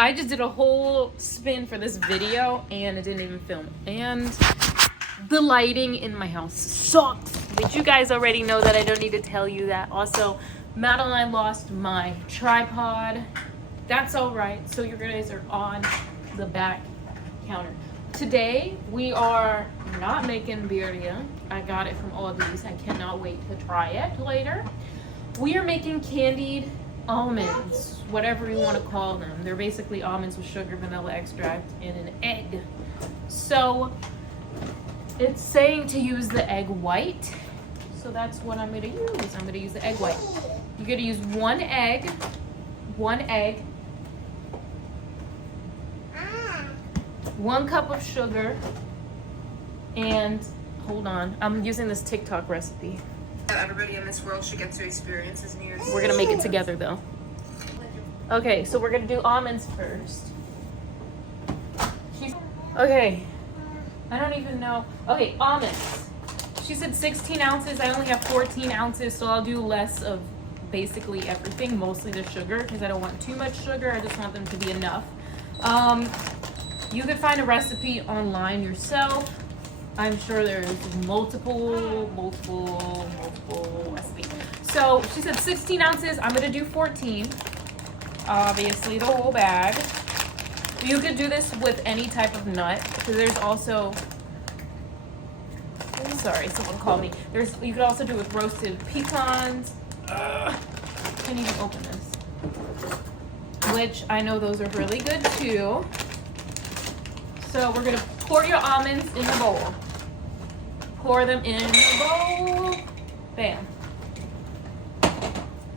I just did a whole spin for this video and it didn't even film. And the lighting in my house sucks. But you guys already know that. I don't need to tell you that. Also, Madeline lost my tripod. That's all right. So you guys are on the back counter. Today, we are not making birria. I got it from Almonds. I cannot wait to try it later. We are making candied almonds, whatever you want to call them. They're basically almonds with sugar, vanilla extract, and an egg. So it's saying to use the egg white. So that's what I'm going to use. I'm going to use the egg white. You're going to use one egg, 1 cup of sugar, and hold on, I'm using this TikTok recipe. Everybody in this world should get to experience this New Year's. We're gonna make it together though. Okay, so we're gonna do almonds first. Okay, I don't even know. Okay, almonds. She said 16 ounces. I only have 14 ounces, so I'll do less of basically everything, mostly the sugar, because I don't want too much sugar. I just want them to be enough. You could find a recipe online yourself. I'm sure there's multiple recipes. So she said 16 ounces. I'm gonna do 14. Obviously the whole bag. You could do this with any type of nut. So there's also, sorry, someone called me. You could also do it with roasted pecans. Can't even open this. Which I know those are really good too. So we're gonna pour your almonds in the bowl. Pour them in the bowl. Bam.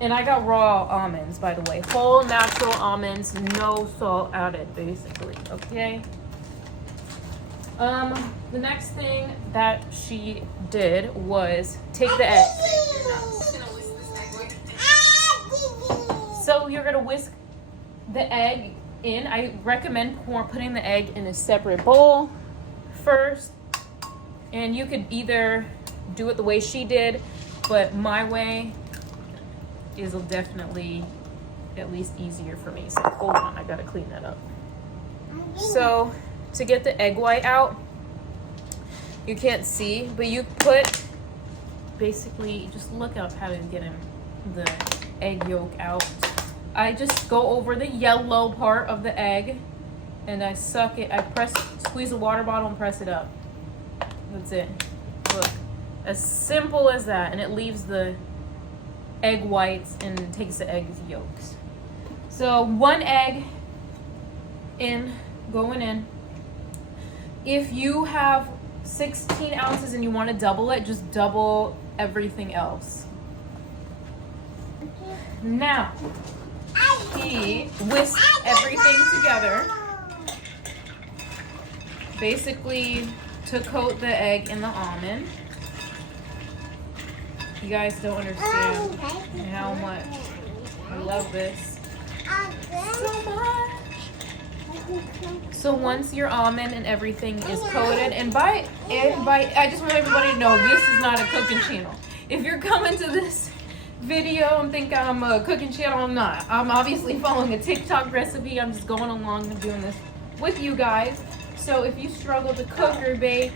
And I got raw almonds, by the way. Whole natural almonds, no salt added, basically. Okay. The next thing that she did was take the egg. So you're gonna whisk the egg in. I recommend putting the egg in a separate bowl first, and you could either do it the way she did, but my way is definitely at least easier for me. So hold on, I gotta clean that up. So to get the egg white out, you can't see, but you put basically, just look up how to get the egg yolk out. I just go over the yellow part of the egg and I suck it. I squeeze the water bottle and press it up. That's it. Look, as simple as that. And it leaves the egg whites and takes the egg yolks. So 1 egg going in. If you have 16 ounces and you want to double it, just double everything else. Now, he whisked everything together, basically to coat the egg in the almond. You guys don't understand how much I love this so much. So once your almond and everything is coated, and by I just want everybody to know this is not a cooking channel. If you're coming to this video and think I'm a cooking channel, I'm not. I'm obviously following a TikTok recipe. I'm just going along and doing this with you guys. So if you struggle to cook or bake,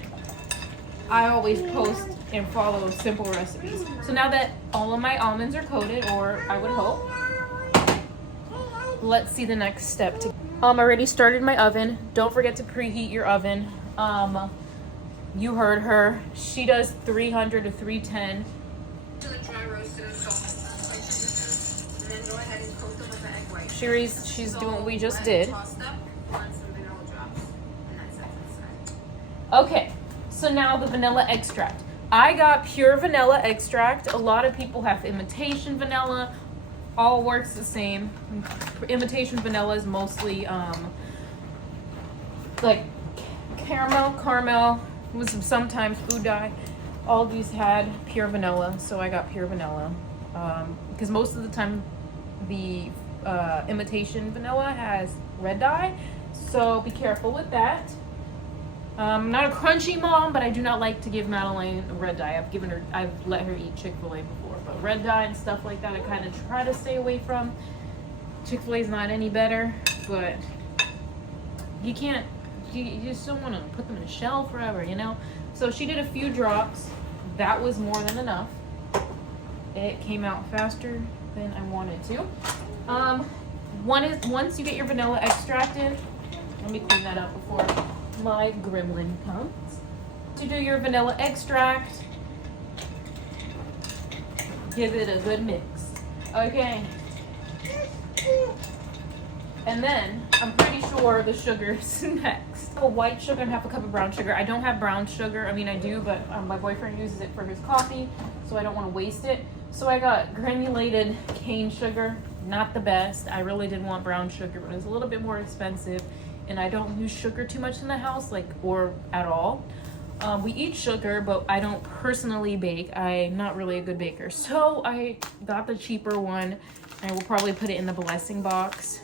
I always post and follow simple recipes. So now that all of my almonds are coated, or I would hope, let's see the next step. I already started my oven. Don't forget to preheat your oven. You heard her. She does 300 to 310. She's doing what we just did. Okay, so now the vanilla extract. I got pure vanilla extract. A lot of people have imitation vanilla. All works the same. Imitation vanilla is mostly like caramel with sometimes food dye. All these had pure vanilla, so I got pure vanilla. Because most of the time the imitation vanilla has red dye, so be careful with that. I'm not a crunchy mom, but I do not like to give Madeline red dye. I've let her eat Chick-fil-A before, but red dye and stuff like that I kind of try to stay away from. Chick-fil-A is not any better, but you can't, you just don't want to put them in a shell forever, you know? So she did a few drops. That was more than enough. It came out faster than I wanted to. Once you get your vanilla extract in, let me clean that up before my gremlin comes. To do your vanilla extract, give it a good mix. Okay. And then I'm pretty sure the sugar's next. A white sugar and half a cup of brown sugar. I don't have brown sugar. I mean, I do, but my boyfriend uses it for his coffee, so I don't want to waste it. So I got granulated cane sugar. Not the best. I really did want brown sugar, but it was a little bit more expensive, and I don't use sugar too much in the house, or at all. We eat sugar, but I don't personally bake. I'm not really a good baker. So I got the cheaper one. I will probably put it in the blessing box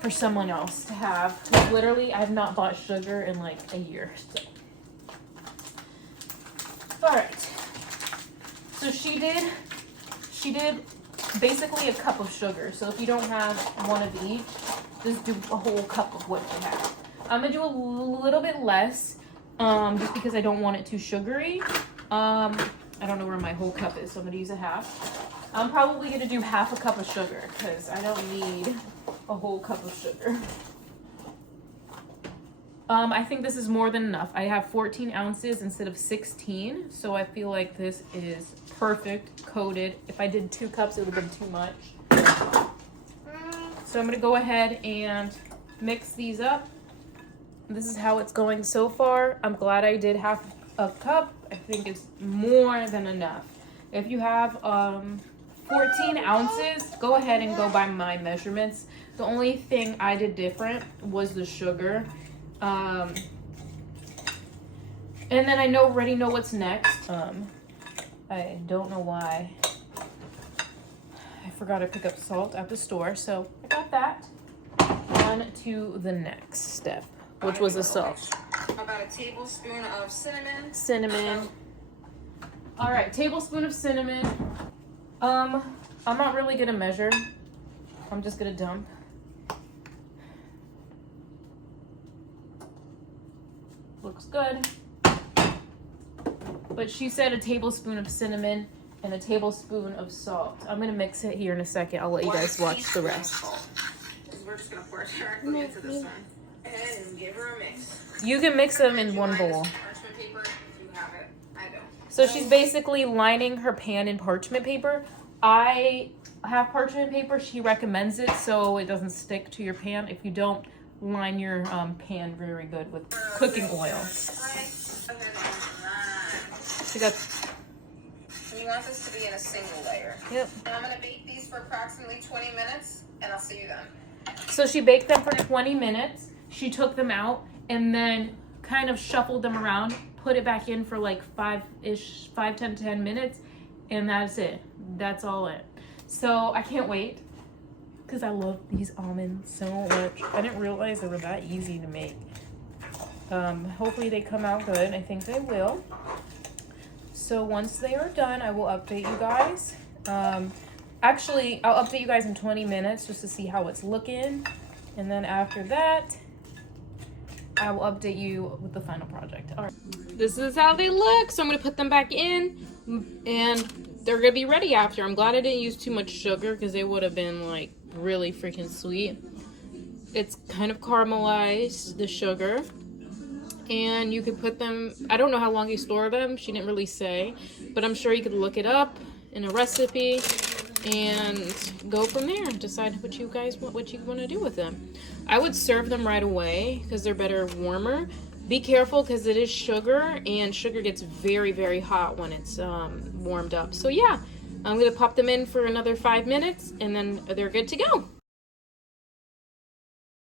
for someone else to have. Literally, I've not bought sugar in like a year. So. All right. So she did basically a cup of sugar. So if you don't have one of each, just do a whole cup of what you have. I'm gonna do a little bit less, just because I don't want it too sugary. I don't know where my whole cup is, so I'm gonna use a half. I'm probably gonna do half a cup of sugar because I don't need a whole cup of sugar. I think this is more than enough. I have 14 ounces instead of 16, so I feel like this is perfect, coated. If I did 2 cups, it would have been too much. So I'm gonna go ahead and mix these up. This is how it's going so far. I'm glad I did half a cup. I think it's more than enough. If you have 14 ounces, go ahead and go by my measurements. The only thing I did different was the sugar. And then I already know what's next. I don't know why. I forgot to pick up salt at the store, so I got that. On to the next step, which was the salt. About a tablespoon of cinnamon. Cinnamon. All right, tablespoon of cinnamon. I'm not really gonna measure. I'm just gonna dump. Looks good. But she said a tablespoon of cinnamon and a tablespoon of salt. I'm gonna mix it here in a second. I'll let you guys watch the rest. We're just gonna pour it directly into this one. And give her a mix. You can mix them in one bowl. Parchment paper, if you have it. I don't. So she's basically lining her pan in parchment paper. I have parchment paper. She recommends it so it doesn't stick to your pan. If you don't, line your pan very good with cooking oil. She got. You want this to be in a single layer. Yep. And I'm gonna bake these for approximately 20 minutes, and I'll see you then. So she baked them for 20 minutes. She took them out and then kind of shuffled them around, put it back in for like 10 minutes, and that's it. That's all it. So I can't wait because I love these almonds so much. I didn't realize they were that easy to make. Hopefully they come out good. I think they will. So once they are done, I will update you guys. Actually, I'll update you guys in 20 minutes just to see how it's looking. And then after that, I will update you with the final project. All right. This is how they look. So I'm going to put them back in and they're going to be ready after. I'm glad I didn't use too much sugar because they would have been like really freaking sweet. It's kind of caramelized, the sugar. And you could put them, I don't know how long you store them. She didn't really say, but I'm sure you could look it up in a recipe and go from there. Decide what you want to do with them. I would serve them right away because they're better warmer. Be careful because it is sugar and sugar gets very, very hot when it's warmed up. So yeah, I'm going to pop them in for another 5 minutes and then they're good to go.